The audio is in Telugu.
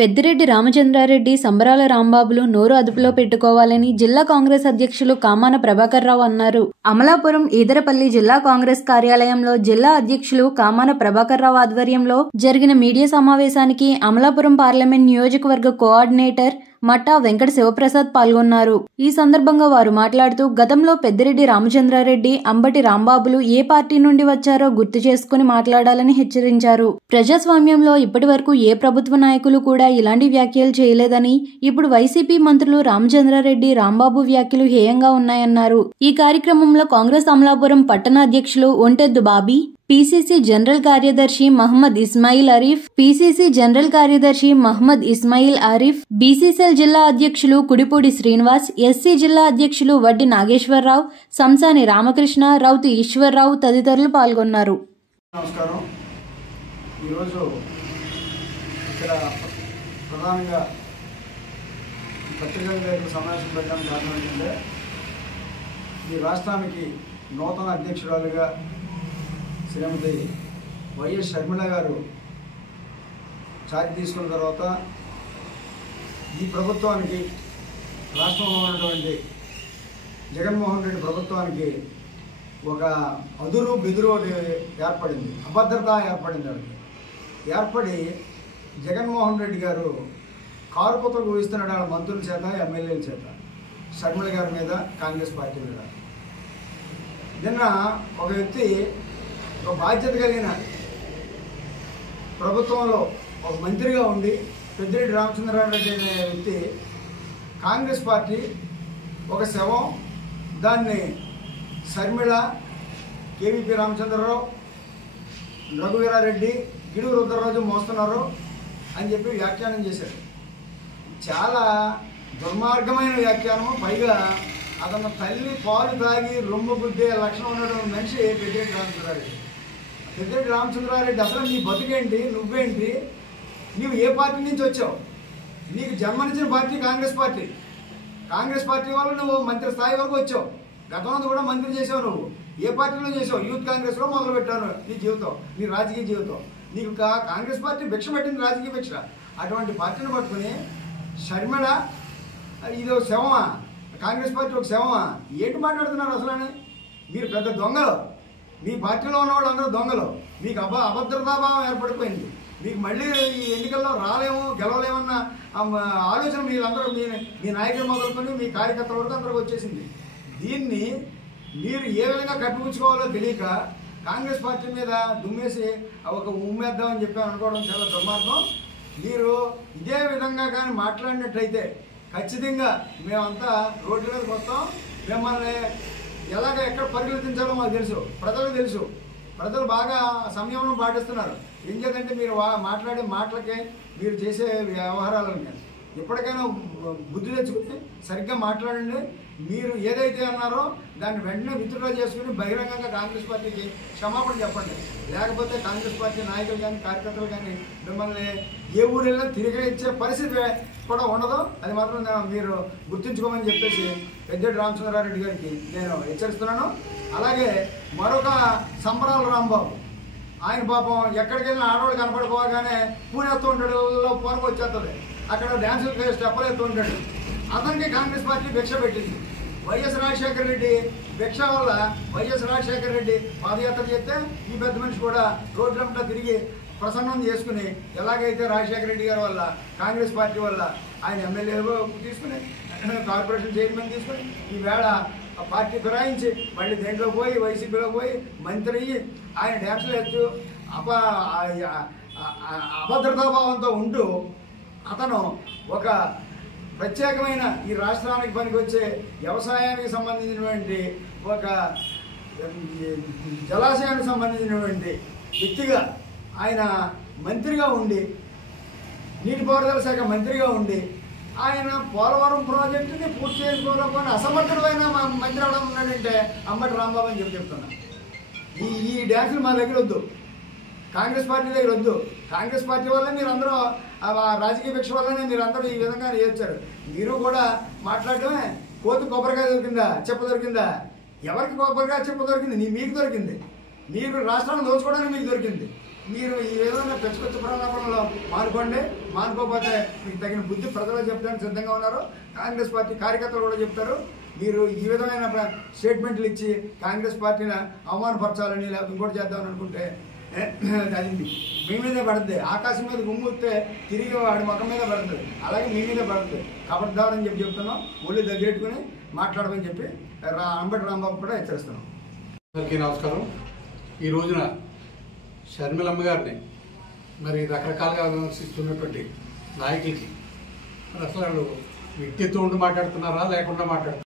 పెద్దిరెడ్డి రామచంద్రారెడ్డి, సంబరాల రాంబాబులు నోరు అదుపులో పెట్టుకోవాలని జిల్లా కాంగ్రెస్ అధ్యక్షులు కామాన ప్రభాకర్ రావు అన్నారు. అమలాపురం ఈదరపల్లి జిల్లా కాంగ్రెస్ కార్యాలయంలో జిల్లా అధ్యక్షులు కామాన ప్రభాకర్ రావు ఆధ్వర్యంలో జరిగిన మీడియా సమావేశానికి అమలాపురం పార్లమెంట్ నియోజకవర్గ కోఆర్డినేటర్ మట్టా వెంకట శివప్రసాద్ పాల్గొన్నారు. ఈ సందర్భంగా వారు మాట్లాడుతూ గతంలో పెద్దిరెడ్డి రామచంద్రారెడ్డి, అంబటి రాంబాబులు ఏ పార్టీ నుండి వచ్చారో గుర్తు చేసుకుని మాట్లాడాలని హెచ్చరించారు. ప్రజాస్వామ్యంలో ఇప్పటి వరకు ఏ ప్రభుత్వ నాయకులు కూడా ఇలాంటి వ్యాఖ్యలు చేయలేదని, ఇప్పుడు వైసీపీ మంత్రులు రామచంద్రారెడ్డి, రాంబాబు వ్యాఖ్యలు హేయంగా ఉన్నాయన్నారు. ఈ కార్యక్రమంలో కాంగ్రెస్ అమలాపురం పట్టణ అధ్యక్షులు ఒంటెద్దు బాబీ, పీసీసీ జనరల్ కార్యదర్శి మహమ్మద్ ఇస్మాయిల్ అరీఫ్, పీసీసీ జనరల్ కార్యదర్శి మహమ్మద్ ఇస్మాయిల్ ఆరిఫ్, బీసీసీఎల్ జిల్లా అధ్యక్షులు కుడిపూడి శ్రీనివాస్, ఎస్సీ జిల్లా అధ్యక్షులు వడ్డి నాగేశ్వరరావు, సంసాని రామకృష్ణ, రౌతు ఈశ్వర్రావు తదితరులు పాల్గొన్నారు. నమస్కారం. ఈరోజు ఇక్కడ ప్రధానంగా పత్రికా విలేకరుల సమావేశం పెట్టడానికి కారణం ఏంటంటే, ఈ రాష్ట్రానికి నూతన అధ్యక్షురాలుగా శ్రీమతి వైఎస్ షర్మిల గారు ఛార్జ్ తీసుకున్న తర్వాత ఈ ప్రభుత్వానికి, రాష్ట్రంలో ఉన్నటువంటి జగన్మోహన్ రెడ్డి ప్రభుత్వానికి ఒక అదురు బెదురు ఏర్పడింది, అభద్రత ఏర్పడింది. ఏర్పడి జగన్మోహన్ రెడ్డి గారు కారుకుతలు ఊహిస్తున్నాడు వాళ్ళ మంత్రుల చేత, ఎమ్మెల్యేల చేత, షర్మిల గారి మీద, కాంగ్రెస్ పార్టీ మీద. నిన్న ఒక వ్యక్తి, ఒక బాధ్యత కలిగిన ప్రభుత్వంలో ఒక మంత్రిగా ఉండి పెద్దిరెడ్డి రామచంద్రారెడ్డి అనే వ్యక్తి, కాంగ్రెస్ పార్టీ ఒక శవం, దాన్ని షర్మిల, కేవీపీ రామచంద్రరావు, రఘువీరారెడ్డి, గిడుగు రుద్రరాజు మోస్తున్నారు అని చెప్పి వ్యాఖ్యానం చేశారు. చాలా దుర్మార్గమైన వ్యాఖ్యానం. పైగా అతను తల్లి పాలు తాగి రొమ్ము గుద్దే లక్షణం ఉన్నటువంటి మనిషి పెద్దిరెడ్డి రామచంద్రారెడ్డి. పెద్దిరెడ్డి రామచంద్రారెడ్డి అసలు నీ బతుకేంటి, నువ్వేంటి, నీవు ఏ పార్టీ నుంచి వచ్చావు? నీకు జన్మనిచ్చిన party Congress party. Congress party వల్ల నువ్వు మంత్రి స్థాయి వరకు వచ్చావు. గతంలో కూడా మంత్రి చేసావు. నువ్వు ఏ పార్టీలో చేసావు? యూత్ కాంగ్రెస్లో మొదలు పెట్టాను నీ జీవితం, నీ రాజకీయ జీవితం. నీకు కాంగ్రెస్ పార్టీ భిక్ష పెట్టింది, రాజకీయ భిక్ష. అటువంటి పార్టీని పట్టుకుని షర్మిల ఇది ఒక శవమా? కాంగ్రెస్ పార్టీ ఒక శవమా? ఏంటి మాట్లాడుతున్నారు అసలు? మీరు పెద్ద దొంగలు. మీ పార్టీలో ఉన్న వాళ్ళు అందరూ దొంగలు. మీకు అభద్రతాభావం ఏర్పడిపోయింది. మీకు మళ్ళీ ఈ ఎన్నికల్లో రాలేము, గెలవలేమన్న ఆలోచన మీరందరూ, మీ నాయకులు మొదలుకొని మీ కార్యకర్తల వరకు అందరికి వచ్చేసింది. దీన్ని మీరు ఏ విధంగా కప్పిపుచ్చుకోవాలో తెలియక కాంగ్రెస్ పార్టీ మీద దుమ్మేసి ఒక ఉమ్మేద్దామని చెప్పి అనుకోవడం చాలా దుర్మార్గం. మీరు ఇదే విధంగా కానీ మాట్లాడినట్టయితే ఖచ్చితంగా మేమంతా రోడ్ల మీదకి వస్తాం. మిమ్మల్ని ఎక్కడ పరిగెత్తించాలో మాకు తెలుసు, ప్రజలకు తెలుసు. ప్రజలు బాగా సంయమనం పాటిస్తున్నారు. ఏం చేద్దంటే మీరు మాట్లాడే మాటలకే, మీరు చేసే వ్యవహారాలకి ఎప్పటికైనా బుద్ధి తెచ్చుకుని సరిగ్గా మాట్లాడండి. మీరు ఏదైతే అన్నారో దాన్ని వెంటనే విత్డ్రా చేసుకుని బహిరంగంగా కాంగ్రెస్ పార్టీకి క్షమాపణ చెప్పండి. లేకపోతే కాంగ్రెస్ పార్టీ నాయకులు కానీ, కార్యకర్తలు కానీ మిమ్మల్ని ఏ ఊరిలో తిరిగి ఇచ్చే పరిస్థితి కూడా ఉండదు. అది మాత్రం మీరు గుర్తుంచుకోమని చెప్పేసి పెద్దిరెడ్డి రామచంద్రారెడ్డి గారికి నేను హెచ్చరిస్తున్నాను. అలాగే మరొక సంబరాల రాంబాబు, ఆయన పాపం ఎక్కడికి వెళ్ళిన ఆడవాళ్ళు కనపడిపోగానే పూనేస్తూ ఉంటాడు, పొరకు వచ్చేస్తుంది, అక్కడ డ్యాన్సులు స్టెప్పులు ఎత్తూ ఉంటాడు. అతనికి కాంగ్రెస్ పార్టీ భిక్ష పెట్టింది. వైఎస్ రాజశేఖర రెడ్డి భిక్ష వల్ల వైఎస్ రాజశేఖర రెడ్డి పాదయాత్ర చేస్తే ఈ పెద్ద మనిషి కూడా రోడ్లంతా తిరిగి ప్రసన్నం చేసుకుని, ఎలాగైతే రాజశేఖర రెడ్డి గారి వల్ల, కాంగ్రెస్ పార్టీ వల్ల ఆయన ఎమ్మెల్యేలు తీసుకుని, కార్పొరేషన్ చైర్మన్ తీసుకుని, ఈవేళ పార్టీ ఫిరాయించి మళ్ళీ దేంట్లో పోయి వైసీపీలో పోయి మంత్రి అయ్యి ఆయన డ్యాన్సులు వేస్తూ అభద్రతాభావంతో ఉంటూ అతను ఒక ప్రత్యేకమైన ఈ రాష్ట్రానికి పనికొచ్చే వ్యవసాయానికి సంబంధించినటువంటి ఒక జలాశయానికి సంబంధించినటువంటి వ్యక్తిగా ఆయన మంత్రిగా ఉండి, నీటిపారుదల శాఖ మంత్రిగా ఉండి, ఆయన పోలవరం ప్రాజెక్టుని పూర్తి చేసుకోలేకపోయిన అసమర్థుడైన మంత్రి అవడం ఉన్నాడంటే అంబటి రాంబాబు అని చెప్తున్నా. ఈ డ్యాన్సులు మా దగ్గర వద్దు, కాంగ్రెస్ పార్టీ దగ్గర వద్దు. కాంగ్రెస్ పార్టీ వల్ల మీరందరూ రాజకీయ భిక్ష వల్లనే మీరందరూ ఈ విధంగా చేర్చారు. మీరు కూడా మాట్లాడటమే, కోతి కొబ్బరికాయ దొరికిందా, చెప్ప దొరికిందా? ఎవరికి కొబ్బరికాయ చెప్ప దొరికింది? మీకు దొరికింది. మీరు రాష్ట్రాన్ని దోచుకోవడానికి మీకు దొరికింది. మీరు ఈ విధంగా పెచ్చుకొచ్చి ప్రలాపనలో మానుకోకపోతే మీకు తగిన బుద్ధి ప్రజలు చెప్పడానికి సిద్ధంగా ఉన్నారు. కాంగ్రెస్ పార్టీ కార్యకర్తలు కూడా చెప్తారు. మీరు ఈ విధమైన స్టేట్మెంట్లు ఇచ్చి కాంగ్రెస్ పార్టీని అవమానపరచాలని లేకపోతే ఇంకోటి చేద్దామని అనుకుంటే అది మీ మీదే పడుతుంది. ఆకాశం మీద గుమ్ముస్తే తిరిగి వాడి ముఖం మీద పడుతుంది, అలాగే మీ మీదే పడుతుంది. కబడ్దారని చెప్తున్నాం. ఒళ్ళు దగ్గరెట్టుకుని మాట్లాడమని చెప్పి అంబటి రాంబాబు కూడా హెచ్చరిస్తున్నాం. అందరికీ నమస్కారం. ఈ రోజున షర్మిలమ్మ గారిని మరి రకరకాలుగా విమర్శిస్తున్నటువంటి నాయకులకి మరి అసలు వాళ్ళు వ్యక్తిత్వం ఉండి మాట్లాడుతున్నారా లేకుండా మాట్లాడుతున్నారు?